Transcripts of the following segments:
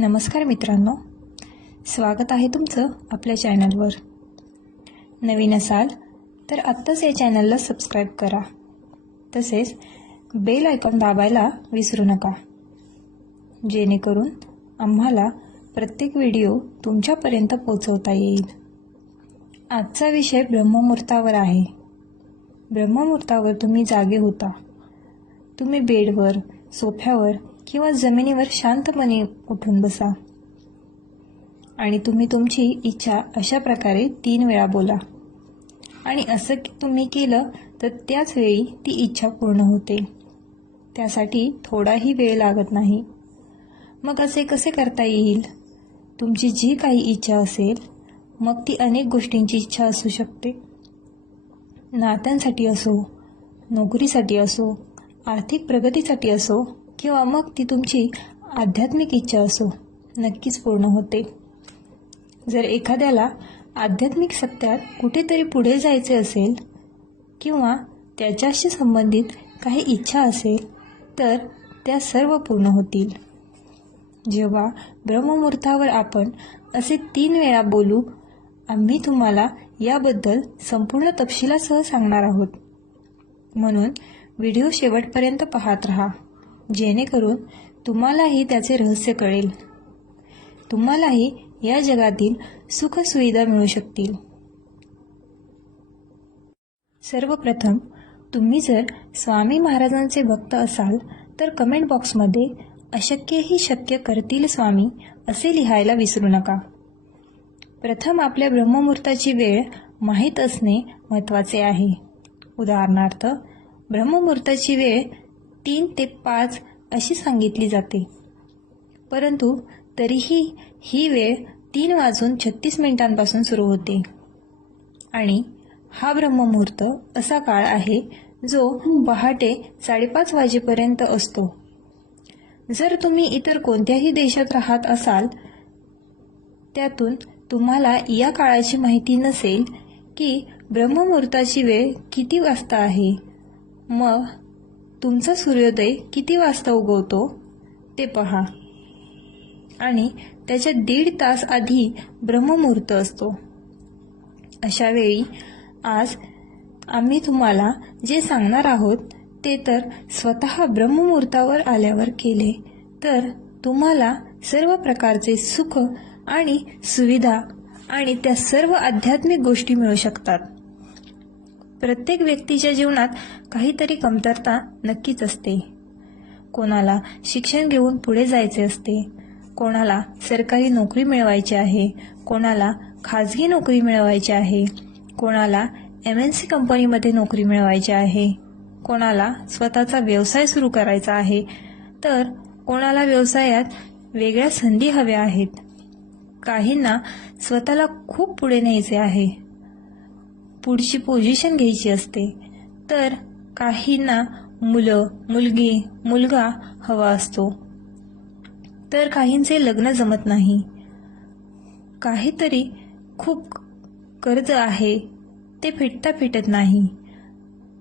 नमस्कार मित्रांनो. स्वागत आहे तुमचं आपल्या चॅनलवर. नवीन असाल तर आत्ताच या चॅनलला सबस्क्राईब करा. तसेच बेल आयकॉन दाबायला विसरू नका. जेणेकरून आम्हाला प्रत्येक व्हिडिओ तुमच्यापर्यंत पोचवता येईल. आजचा विषय ब्रह्ममुहूर्तावर आहे. ब्रह्ममुहूर्तावर तुम्ही जागे होता. तुम्ही बेडवर सोफ्यावर किंवा जमिनीवर शांतपणे उठून बसा. आणि तुम्ही तुमची इच्छा अशा प्रकारे तीन वेळा बोला. आणि असं तुम्ही केलं तर त्याच वेळी ती इच्छा पूर्ण होते. त्यासाठी थोडाही वेळ लागत नाही. मग असे कसे करता येईल? तुमची जी काही इच्छा असेल मग ती अनेक गोष्टींची इच्छा असू शकते. नात्यांसाठी असो नोकरीसाठी असो आर्थिक प्रगतीसाठी असो किंवा मग ती तुमची आध्यात्मिक इच्छा असो नक्कीच पूर्ण होते. जर एखाद्याला आध्यात्मिक सत्यात कुठेतरी पुढे जायचे असेल किंवा त्याच्याशी संबंधित काही इच्छा असेल तर त्या सर्व पूर्ण होतील. जेव्हा ब्रह्ममुहूर्तावर आपण असे तीन वेळा बोलू आम्ही तुम्हाला याबद्दल संपूर्ण तपशिलासह सांगणार आहोत. म्हणून व्हिडिओ शेवटपर्यंत पाहत राहा. जेणेकरून तुम्हालाही त्याचे रहस्य कळेल. तुम्हालाही या जगातील सुखसुविधा मिळू शकतील. सर्वप्रथम तुम्ही जर स्वामी महाराजांचे भक्त असाल तर कमेंट बॉक्समध्ये अशक्यही शक्य करतील स्वामी असे लिहायला विसरू नका. प्रथम आपल्या ब्रह्ममुहूर्ताची वेळ माहीत असणे महत्त्वाचे आहे. उदाहरणार्थ ब्रह्ममुहूर्ताची वेळ तीन ते पाच अशी सांगितली जाते. परंतु तरीही ही वेळ तीन वाजून छत्तीस मिनिटांपासून सुरू होते. आणि हा ब्रह्ममुहूर्त असा काळ आहे जो पहाटे साडेपाच वाजेपर्यंत असतो. जर तुम्ही इतर कोणत्याही देशात राहत असाल त्यातून तुम्हाला या काळाची माहिती नसेल की ब्रह्ममुहूर्ताची वेळ किती वाजता आहे. मग तुमचा सूर्योदय किती वाजता उगवतो? ते पहा. आणि त्याच्या दीड तास आधी ब्रह्ममुहूर्त असतो. अशा वेळी आज आम्ही तुम्हाला जे सांगणार आहोत ते तर स्वतः ब्रह्ममुहूर्तावर आल्यावर केले. तर तुम्हाला सर्व प्रकारचे सुख आणि सुविधा आणि त्या सर्व आध्यात्मिक गोष्टी मिळू शकतात. प्रत्येक व्यक्तीच्या जीवनात काहीतरी कमतरता नक्कीच असते. कोणाला शिक्षण घेऊन पुढे जायचे असते. कोणाला सरकारी नोकरी मिळवायची आहे. कोणाला खाजगी नोकरी मिळवायची आहे. कोणाला एम एन सी कंपनीमध्ये नोकरी मिळवायची आहे. कोणाला स्वतःचा व्यवसाय सुरू करायचा आहे. तर कोणाला व्यवसायात वेगळ्या संधी हव्या आहेत. काहींना स्वतःला खूप पुढे न्यायचे आहे. पुढची पोझिशन घ्यायची असते तर काहींना मुलं मुलगी मुलगा हवा असतो. तर काहींचे लग्न जमत नाही. काहीतरी खूप कर्ज आहे ते फिटता फिटत नाही.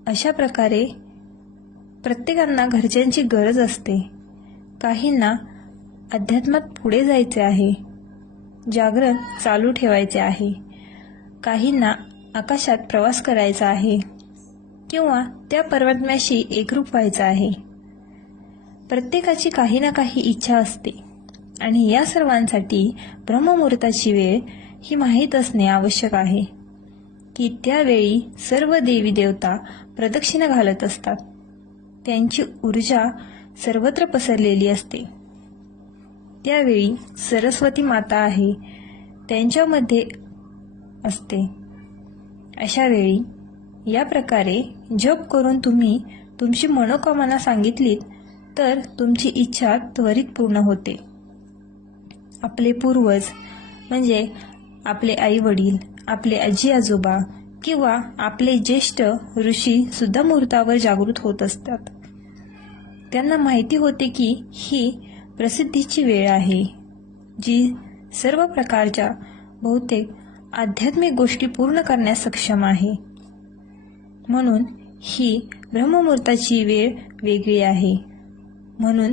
अशा प्रकारे प्रत्येकांना घरच्यांची गरज असते. काहींना अध्यात्मात पुढे जायचे आहे जागरण चालू ठेवायचे आहे. काहींना आकाशात प्रवास करायचा आहे किंवा त्या परमात्म्याशी एकरूप व्हायचं आहे. प्रत्येकाची काही ना काही इच्छा असते आणि या सर्वांसाठी ब्रह्ममुहूर्ताची वेळ ही माहीत असणे आवश्यक आहे की त्यावेळी सर्व देवी देवता प्रदक्षिणा घालत असतात. त्यांची ऊर्जा सर्वत्र पसरलेली असते. त्यावेळी सरस्वती माता आहे त्यांच्यामध्ये असते. अशा वेळी या प्रकारे जप करून तुम्ही तुमची मनोकामना सांगितलीत तर तुमची इच्छा त्वरित पूर्ण होते. आपले पूर्वज म्हणजे आपले आई वडील आपले आजी आजोबा किंवा आपले ज्येष्ठ ऋषी सुद्धा मुहूर्तावर जागृत होत असतात. त्यांना माहिती होते की ही प्रसिद्धीची वेळ आहे जी सर्व प्रकारच्या बहुतेक आध्यात्मिक गोष्टी पूर्ण करण्यास सक्षम आहे. म्हणून ही ब्रह्ममुहूर्ताची वेळ वेगळी आहे. म्हणून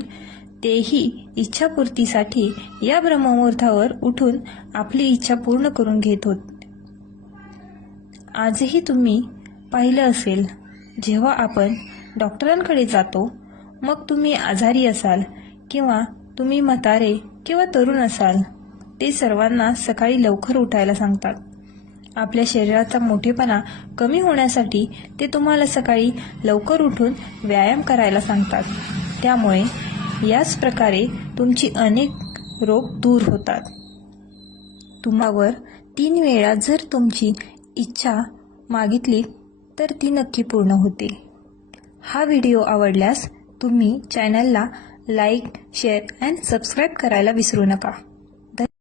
तेही इच्छापूर्तीसाठी या ब्रह्ममुहूर्तावर उठून आपली इच्छा पूर्ण करून घेत होत. आजही तुम्ही पाहिलं असेल जेव्हा आपण डॉक्टरांकडे जातो मग तुम्ही आजारी असाल किंवा तुम्ही म्हातारे किंवा तरुण असाल. ते सर्वांना सकाळी लवकर उठायला सांगतात. आपल्या शरीराचा मोठेपणा कमी होण्यासाठी ते तुम्हाला सकाळी लवकर उठून व्यायाम करायला सांगतात. त्यामुळे याच प्रकारे तुमची अनेक रोग दूर होतात. तुम्हावर तीन वेळा जर तुमची इच्छा मागितली तर ती नक्की पूर्ण होते. हा व्हिडिओ आवडल्यास तुम्ही चॅनलला लाईक शेअर अँड सबस्क्राईब करायला विसरू नका.